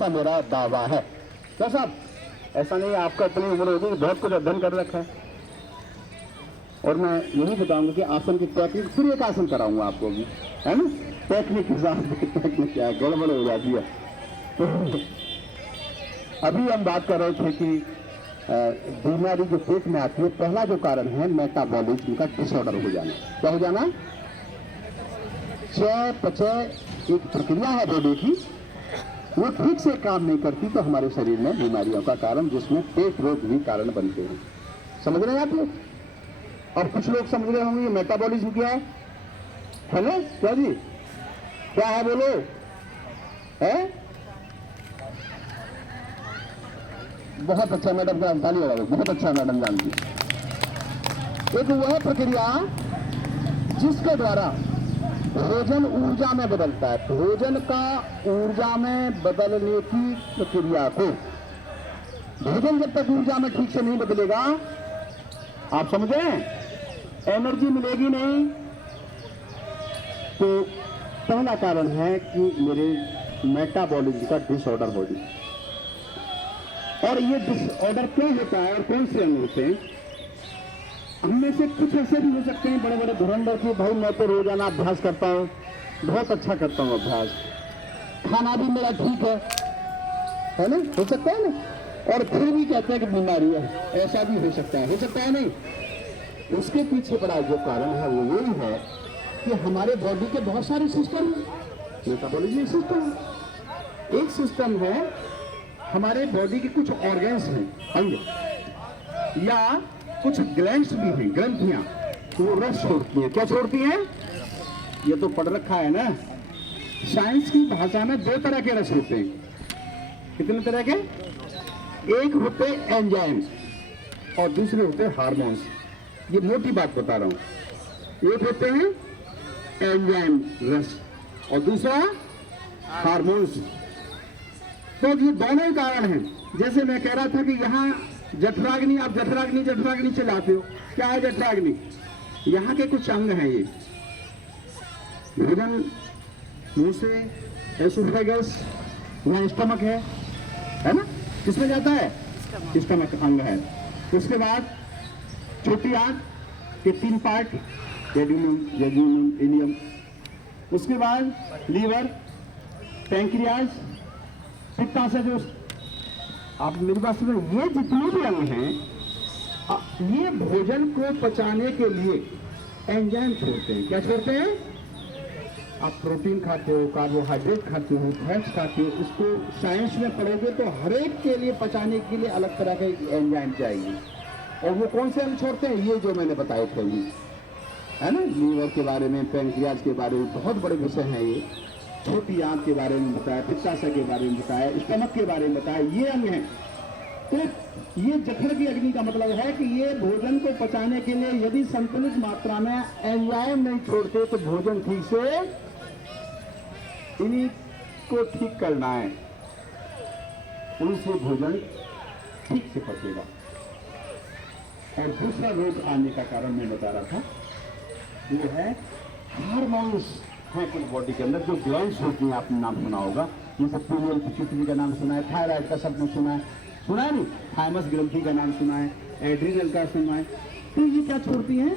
ऐसा मेरा दावा है। क्या साहब, ऐसा नहीं है आपका इतनी उम्र होगी, बहुत कुछ अध्ययन कर रखा है। और मैं यही बताऊंगा कि आसन की टेक्निक, फिर एक आसन कराऊंगा आपको भी, है ना। टेक्निक के साथ टेक्निक क्या गड़बड़ हो जाती है। तो अभी हम बात कर रहे थे कि बीमारी जो पेट में आती है, पहला जो कारण है मेटाबॉलिज्म का डिसऑर्डर हो जाना। क्या हो जाना? चयापचय एक प्रक्रिया है बॉडी की, वो ठीक से काम नहीं करती तो हमारे शरीर में बीमारियों का कारण, जिसमें पेट रोग भी कारण बनते हैं। समझ रहे हैं आप लोग? और कुछ लोग समझ रहे होंगे मेटाबॉलिज्म क्या है ना? क्या जी, क्या है बोलो? है बहुत अच्छा मैडम का ताली लगा, बहुत अच्छा मैडम जानती। एक वह प्रक्रिया जिसके द्वारा भोजन ऊर्जा में बदलता है। भोजन का ऊर्जा में बदलने की प्रक्रिया को, भोजन जब तक ऊर्जा में ठीक से नहीं बदलेगा, आप समझे, एनर्जी मिलेगी नहीं। तो पहला कारण है कि मेरे मेटाबॉलिज्म का डिसऑर्डर बॉडी। और ये डिसऑर्डर क्यों होता है और कौन से अंग होते हैं? हममें से कुछ ऐसे भी हो सकते हैं बड़े बड़े धुरंधर की, भाई मैं तो रोजाना अभ्यास करता हूँ, बहुत अच्छा करता हूँ अभ्यास, खाना भी मेरा ठीक है ना, हो सकता है ना, और फिर भी कहते हैं कि बीमारी है। ऐसा भी हो सकता है नहीं। उसके पीछे बड़ा जो कारण है वो यही है कि हमारे बॉडी के बहुत सारे सिस्टम हैं। मेटाबॉलिज्म सिस्टम, एक सिस्टम है हमारे बॉडी के कुछ ऑर्गन्स हैं, अंग, या कुछ ग्लैंड्स भी हैं, ग्रंथियां, तो वो रस छोड़ती हैं। क्या छोड़ती हैं? ये तो पढ़ रखा है ना, साइंस की भाषा में दो तरह के रस होते हैं। कितने तरह के? एक होते एंजाइम्स और दूसरे होते हार्मोन्स। ये मोटी बात बता रहा हूं। एक होते हैं एंजाइम रस और दूसरा हार्मोन्स। तो ये दोनों ही कारण हैं। जैसे मैं कह रहा था कि यहाँ जठराग्नि, आप जठराग्नि चलाते हो। क्या है जठराग्नि? यहाँ के कुछ अंग हैं। ये भोजन मुंह से, एसोफेगस, यहाँ स्टमक है ना, किसमें जाता है? स्टमक अंग है। उसके बाद छोटी आंत के 3 पार्ट, जेजुनम, इलियम। उसके बाद लीवर, पैंक्रियाज, पित्ताशय। जो आप मेरी बात सुनो, ये जितने भी अंग हैं, ये भोजन को पचाने के लिए एंजाइम छोड़ते हैं। क्या छोड़ते हैं? आप प्रोटीन खाते हो, कार्बोहाइड्रेट खाते हो, फैट्स खाते हो, इसको साइंस में पढ़ोगे तो हर एक के लिए पचाने के लिए अलग तरह के एंजाइम चाहिए। और वो कौन से अंग छोड़ते हैं? ये जो मैंने बताए थे, है ना, लीवर के बारे में, पैंक्रियाज के बारे में बहुत बड़े विषय हैं। ये छोटी आंत के बारे में बताया, पित्ताशय के बारे में बताया, स्टमक के बारे में बताया, ये अंग हैं। तो ये जठर की अग्नि का मतलब है कि ये भोजन को पचाने के लिए यदि संतुलित मात्रा में एंजाइम नहीं छोड़ते तो भोजन ठीक से, इन्हीं को ठीक करना है, उनसे भोजन ठीक से पचेगा। और दूसरा रोग आने का कारण मैं बता रहा था, वो है हार्मोन्स हैं कुछ बॉडी के अंदर, जो ग्लैंड्स होती हैं, आपने नाम सुना होगा। जैसे पीनियल पिट्यूटरी का नाम सुना है, थायराइड का सबने सुना है नहीं, थाइमस ग्रंथि का नाम सुना है, एड्रिनल का सुना है। तो ये क्या छोड़ती हैं?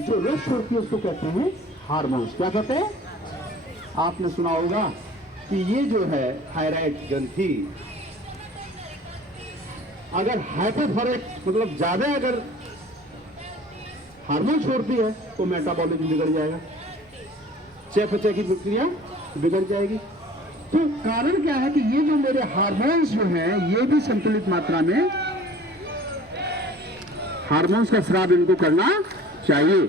जो रस छोड़ती है उसको कहते हैं हार्मोन्स। क्या कहते हैं? आपने सुना होगा कि ये जो है थायराइड ग्रंथि, अगर हाइपोथायराइड मतलब ज्यादा अगर हार्मोन छोड़ती है तो मेटाबॉलिज्म बिगड़ जाएगा, चयापचय की प्रक्रिया बिगड़ जाएगी। तो कारण क्या है कि ये जो मेरे हार्मोन्स जो हैं, ये भी संतुलित मात्रा में हार्मोन्स का स्राव इनको करना चाहिए।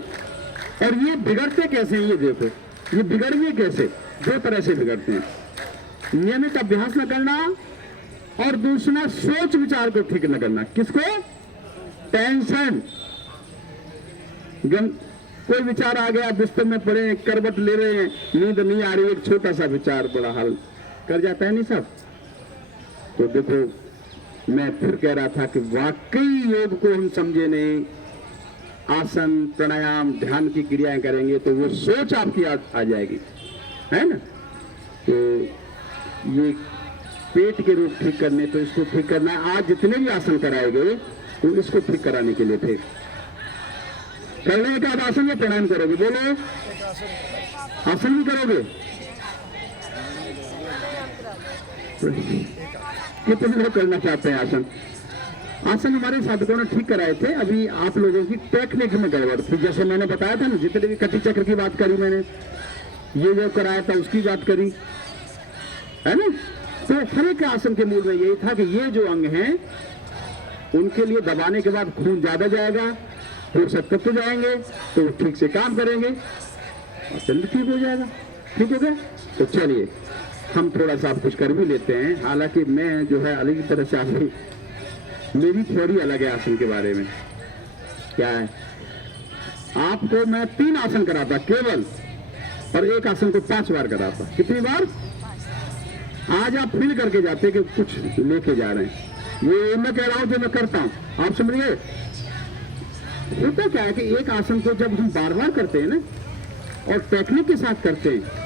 और ये बिगड़ते कैसे हैं? ये देखो, ये बिगड़ने कैसे? 2 तरह से बिगड़ते हैं। नियमित अभ्यास न करना और दूसरा सोच विचार को ठीक न करना। किसको? टेंशन। कोई विचार आ गया, बिस्तर में पड़े, करवट ले रहे हैं, नींद नहीं आ रही, एक छोटा सा विचार बड़ा हाल कर जाता है नहीं सब। तो देखो, मैं फिर कह रहा था कि वाकई योग को हम समझे नहीं, आसन, प्राणायाम, ध्यान की क्रियाएं करेंगे तो वो सोच आपकी आ जाएगी, है ना। तो ये पेट के रोग ठीक करने, तो इसको ठीक करना है। आज जितने भी आसन कराए गए तो इसको ठीक कराने के लिए थे। करने के बाद आसन में प्राणायाम करोगे, बोलो आसन भी करोगे। कितने लोग करना चाहते हैं आसन? आसन हमारे साधकों ने ठीक कराए थे। अभी आप लोगों की टेक्निक में गड़बड़ थी। जैसे मैंने बताया था ना, जितने भी कटी चक्र की बात करी मैंने, ये जो कराया था उसकी बात करी है ना। तो हर एक आसन के मूल में यही था कि ये जो अंग हैं उनके लिए दबाने के बाद खून ज्यादा जाएगा, पोषक तत्व जाएंगे तो ठीक से काम करेंगे और जल्दी ठीक हो जाएगा। ठीक हो गया? तो चलिए हम थोड़ा सा कुछ कर भी लेते हैं। हालांकि मैं जो है अलग ही तरह से आसन, मेरी थ्योरी अलग है आसन के बारे में। क्या है, आपको मैं 3 आसन कराता केवल, और एक आसन को 5 बार कराता। कितनी बार? आज आप फील करके जाते कि कुछ लेके जा रहे हैं। ये मैं कह रहा हूं जो मैं करता हूं, आप समझ गए? होता क्या है कि एक आसन को जब हम बार बार करते हैं ना और टेक्निक के साथ करते हैं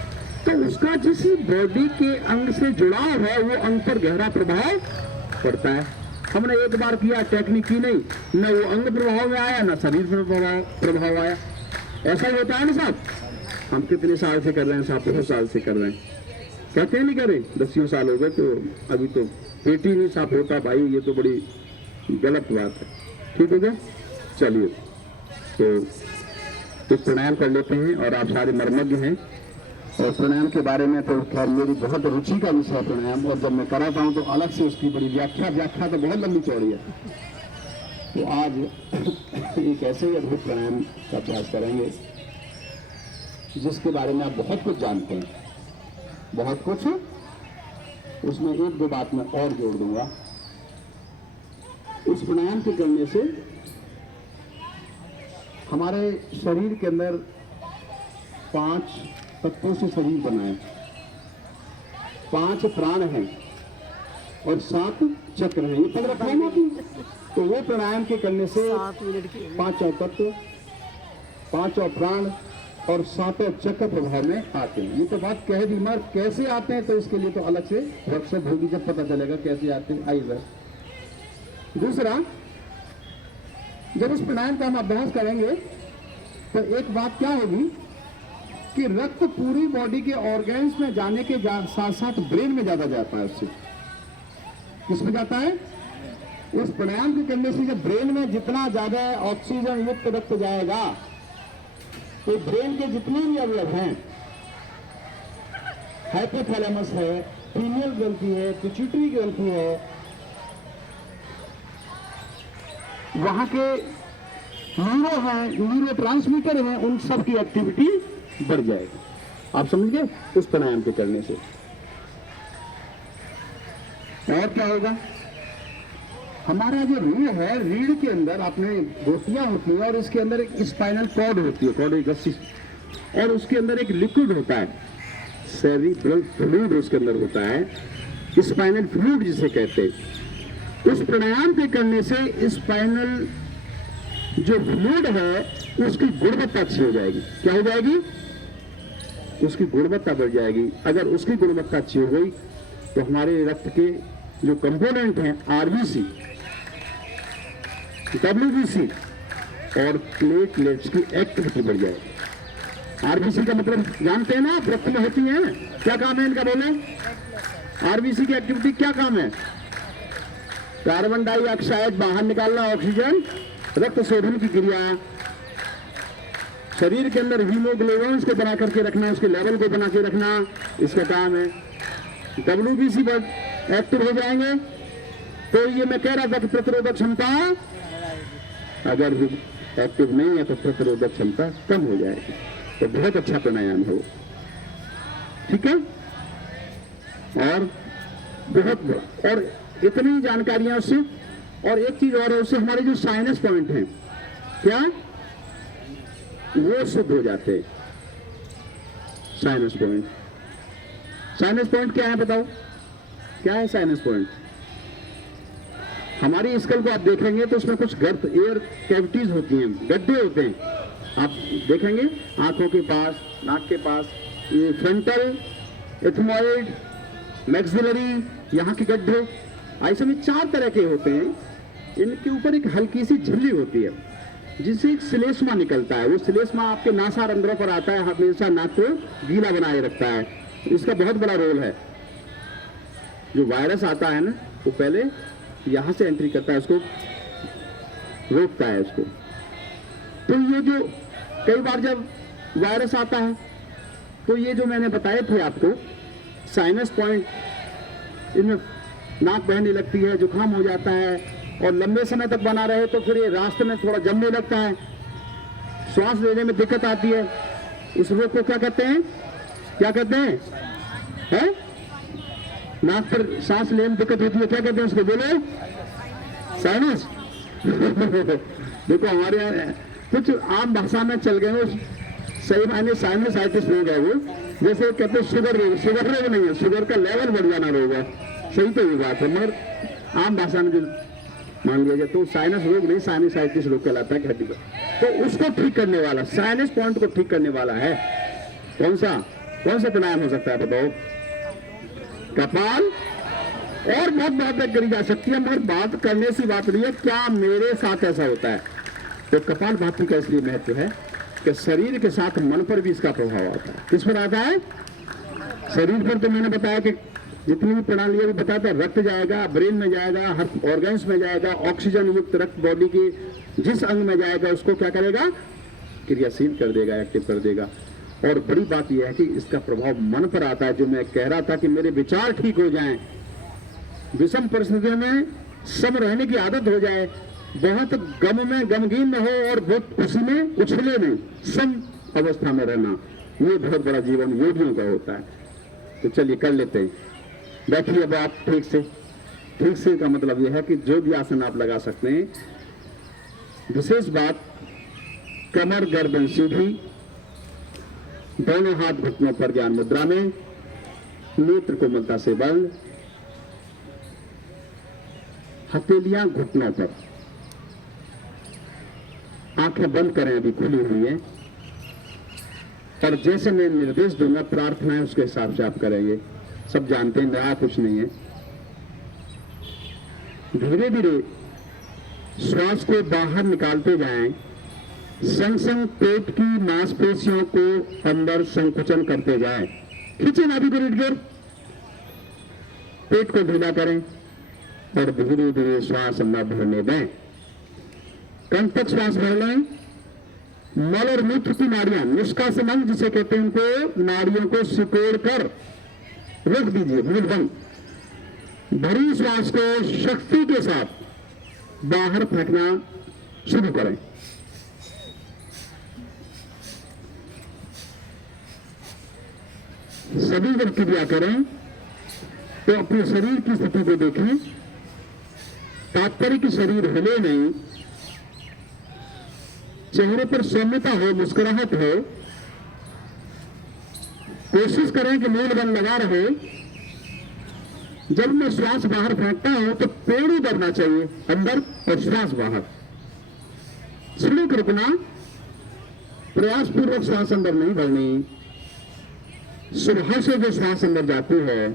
तो उसका जिस बॉडी के अंग से जुड़ाव है वो अंग पर गहरा प्रभाव पड़ता है। हमने एक बार किया, टेक्निक की नहीं, न वो अंग प्रभाव में आया न शरीर पर प्रभाव आया। ऐसा ही होता है ना साहब। हम कितने साल से कर रहे हैं साहब? 50 साल से कर रहे हैं। कहते हैं नहीं करें, 10 साल हो गए तो अभी तो पेट ही नहीं साफ होता भाई। ये तो बड़ी गलत बात है। ठीक हो गया? चलिए तो प्राणायाम कर लेते हैं। और आप सारे मर्मज्ञ हैं और प्राणायाम के बारे में तो खैर मेरी बहुत रुचि का विषय प्राणायाम, और जब मैं कराता हूँ तो अलग से उसकी बड़ी व्याख्या तो बहुत लंबी चौड़ी है। तो आज एक ऐसे अद्भुत प्राणायाम का प्रयास करेंगे जिसके बारे में आप बहुत कुछ जानते हैं, बहुत कुछ। उसमें 1-2 बात मैं और जोड़ दूंगा। इस प्राणायाम के करने से हमारे शरीर के अंदर 5 तत्वों से शरीर बना है, 5 प्राण हैं और 7 चक्र हैं। ये 15 प्राण होती है। तो वो प्राणायाम के करने से 5 तत्व, 5 प्राण और 7 चक्र प्रभाव में आते हैं। ये तो बात कह दी, मगर कैसे आते हैं तो इसके लिए तो अलग से वर्कशॉप होगी, जब पता चलेगा कैसे आते हैं। आइए दूसरा, जब इस प्राणायाम का हम अभ्यास करेंगे तो एक बात क्या होगी कि रक्त पूरी बॉडी के ऑर्गन्स में जाने के साथ साथ ब्रेन में ज्यादा जाता है। उससे किसमें जाता है? उस प्राणायाम के करने से जब ब्रेन में जितना ज्यादा ऑक्सीजन युक्त रक्त जाएगा तो ब्रेन के जितने भी अवयव हैं, हाइपोथैलेमस है, पीनियल ग्रंथि है, पिट्यूटरी ग्रंथि है, वहां के न्यूरो है, न्यूरो ट्रांसमीटर है, उन सब की एक्टिविटी बढ़ जाएगी। आप समझ गए? उस प्राणायाम के करने से और क्या होगा? हमारा जो रीढ़ है, रीढ़ के अंदर अपने गोटियां होती है और इसके अंदर एक स्पाइनल कॉर्ड होती है, कॉर्ड रस्सी, और उसके अंदर एक लिक्विड होता है, सेरिब्रल फ्लूइड उसके अंदर होता है, स्पाइनल फ्लूइड जिसे कहते हैं। उस प्राणायाम के करने से स्पाइनल जो फ्लूइड है उसकी गुणवत्ता अच्छी हो जाएगी। क्या हो जाएगी? उसकी गुणवत्ता बढ़ जाएगी। अगर उसकी गुणवत्ता अच्छी हो गई तो हमारे रक्त के जो कंपोनेंट हैं, आरबीसी, डब्ल्यूबीसी और प्लेटलेट्स की एक्टिविटी बढ़ जाएगी। आरबीसी का मतलब जानते हैं ना आप? रक्त में होती है। क्या काम है इनका? बोले आरबीसी की एक्टिविटी क्या काम है? कार्बन डाइऑक्साइड बाहर निकालना, ऑक्सीजन, रक्त शोधन की क्रिया, शरीर के अंदर हीमोग्लोबिन को बना करके रखना, उसके लेवल को बना के रखना, इसका काम है। डब्ल्यूबीसी पर एक्टिव हो जाएंगे तो ये मैं कह रहा था कि प्रतिरोधक क्षमता अगर एक्टिव नहीं है तो प्रतिरोधक क्षमता कम हो जाएगी। तो बहुत अच्छा प्राणायाम हो, ठीक है। और बहुत और इतनी जानकारियां उससे, और एक चीज और है, उससे हमारे जो साइनस पॉइंट हैं क्या वो शुद्ध हो जाते हैं। साइनस पॉइंट, साइनस पॉइंट क्या है बताओ? क्या है साइनस पॉइंट? हमारी स्कल को आप देखेंगे तो उसमें कुछ गर्त, एयर कैविटीज होती हैं, गड्ढे होते हैं। आप देखेंगे आंखों के पास, नाक के पास, ये फ्रंटल, एथमॉइड, मैक्सिलरी, यहाँ के गड्ढे, ऐसे में 4 तरह के होते हैं। इनके ऊपर एक हल्की सी झिल्ली होती है जिससे एक श्लेष्मा निकलता है। वो श्लेष्मा आपके नासारंध्रों पर आता है, हमेशा नाक को गीला बनाए रखता है। इसका बहुत बड़ा रोल है। जो वायरस आता है ना, वो पहले यहाँ से एंट्री करता है, उसको रोकता है उसको। तो ये जो कई बार जब वायरस आता है तो ये जो मैंने बताए थे आपको साइनस पॉइंट, इनमें नाक बहने लगती है, जुकाम हो जाता है और लंबे समय तक बना रहे तो फिर ये रास्ते में थोड़ा जमने लगता है, श्वास लेने में दिक्कत आती है। इस रोग को क्या कहते हैं? क्या कहते हैं? है? नाक पर सांस लेने में दिक्कत होती है, क्या कहते हैं उसको? बोलो। साइनस। देखो हमारे यहाँ कुछ आम भाषा में चल गए, सही मायने साइनसाइटिस रोग है वो। जैसे कहते हैं शुगर रोग, शुगर रोग नहीं है, शुगर का लेवल बढ़ जाना रोग है। सही तो ये बात है, मगर आम भाषा में जो मान लिया जाए तो साइनस रोग नहीं, साइनसाइटिस रोग कहलाता है हड्डी का। तो उसको ठीक करने वाला, साइनस पॉइंट को ठीक करने वाला है कौन सा प्राणायाम हो सकता है बताओ? कपाल। और बहुत बातें करी जा सकती है, मगर बात करने से बात नहीं है क्या मेरे साथ ऐसा होता है। तो कपाल भाती का इसलिए महत्व है कि शरीर के साथ मन पर भी इसका प्रभाव आता है। किस पर आता है? शरीर पर। तो मैंने बताया कि जितनी भी प्रणाली भी बताता है, रक्त जाएगा, ब्रेन में जाएगा, हर ऑर्गन्स में जाएगा, ऑक्सीजन युक्त रक्त बॉडी के जिस अंग में जाएगा उसको क्या करेगा? क्रियाशील कर देगा, एक्टिव कर देगा। और बड़ी बात यह है कि इसका प्रभाव मन पर आता है। जो मैं कह रहा था कि मेरे विचार ठीक हो जाएं, विषम परिस्थितियों में सम रहने की आदत हो जाए, बहुत गम में गमगीन न हो और बहुत खुशी में उछले नहीं, सम अवस्था में रहना, ये बहुत बड़ा जीवन योगियों का होता है। तो चलिए कर लेते हैं। बैठिए अब आप ठीक से का मतलब यह है कि जो भी आसन आप लगा सकते हैं। विशेष बात, कमर गर्दन सीधी, दोनों हाथ घुटनों पर ज्ञान मुद्रा में, नेत्र कोमलता से बंद, हथेलियां घुटनों पर, आंखें बंद करें, अभी खुली हुई है। और जैसे मैं निर्देश दूंगा प्रार्थना है उसके हिसाब से आप करेंगे। सब जानते हैं, नया कुछ नहीं है। धीरे धीरे श्वास को बाहर निकालते जाएं, संग संग पेट की मांसपेशियों को अंदर संकुचन करते जाएं। खींचे नाभि को गिर, पेट को ढीला करें और धीरे धीरे श्वास अंदर भरने दें। कंठ तक श्वास भर लें। मल और मूत्र की नाड़ियां, निष्कासन जिसे कहते हैं, उनको नाड़ियों को सिकोड़ कर रोक दीजिए, मूल बंद। भरी श्वास को शक्ति के साथ बाहर फेंकना शुरू करें। सभी जब क्रिया करें तो अपने शरीर की स्थिति को देखें। तात्पर्य कि शरीर हिले नहीं, चेहरे पर सौम्यता हो, मुस्कुराहट हो। कोशिश करें कि मूल बंद लगा रहे। जब मैं श्वास बाहर फेंकता हूं तो पेड़ ही दबना चाहिए अंदर और श्वास बाहर। स्लिप रुकना, प्रयास पूर्वक श्वास अंदर नहीं भरनी। सुबह से जो श्वास अंदर जाती है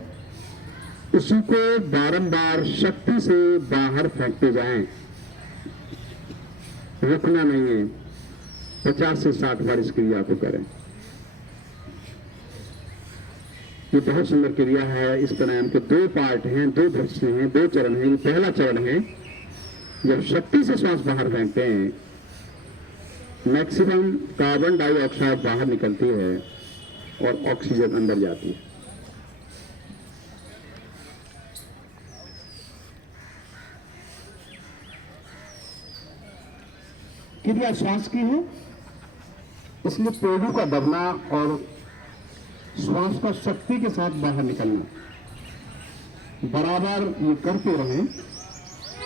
उसी को बारंबार शक्ति से बाहर फेंकते जाएं, रुकना नहीं है। 50 से 60 बार इस क्रिया को करें। ये बहुत सुंदर क्रिया है। इस प्राणायाम के 2 पार्ट हैं, 2 दृश्य हैं, 2 चरण हैं। ये पहला चरण है, जब शक्ति से श्वास बाहर फेंकते हैं, मैक्सिमम कार्बन डाइऑक्साइड बाहर निकलती है और ऑक्सीजन अंदर जाती है। क्रिया श्वास की है, इसलिए पेड़ों का दबना और श्वास का शक्ति के साथ बाहर निकलना बराबर ये करते रहें।